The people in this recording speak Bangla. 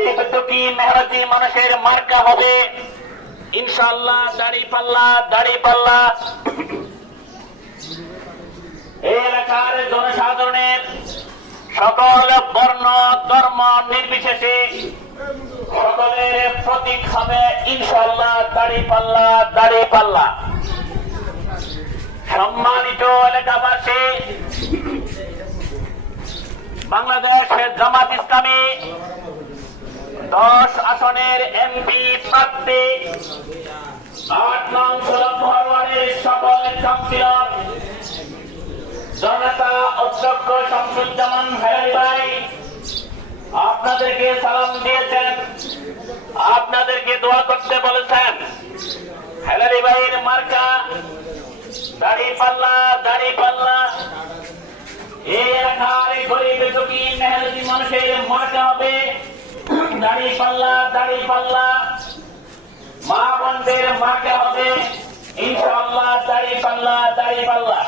গরিব দুঃখী মেহনতি মানুষের মার্কা হবে ইনশাআল্লাহ দাড়িপাল্লা। দাড়িপাল্লা এই এলাকার জনসাধারণের সকল বর্ণ ধর্ম নির্বিশেষে সকলের প্রতীক হবে ইনশাআল্লাহ দাড়িপাল্লা। দাড়িপাল্লা। সম্মানিত এলাকাবাসী, বাংলাদেশ জামাত ইসলামী 10 আসনের এমপি প্রার্থী 8 নং সড়ক ওয়ার্ডের সকল কাউন্সিলর জনতা অধ্যক্ষ শামসুজ্জামান হেলালি ভাই আপনাদেরকে সালাম দিয়েছেন, আপনাদেরকে দোয়া করতে বলেছেন। হেলালি ভাইয়ের মার্কা দাড়িপাল্লা। দাড়িপাল্লা এই এলাকার গরিব দুঃখী মেহনতি মানুষের মার্কা হবে দাড়িপাল্লা। দাড়িপাল্লা মা বোনদের মার্কা হবে ইনশাআল্লাহ দাড়িপাল্লা। দাড়িপাল্লা।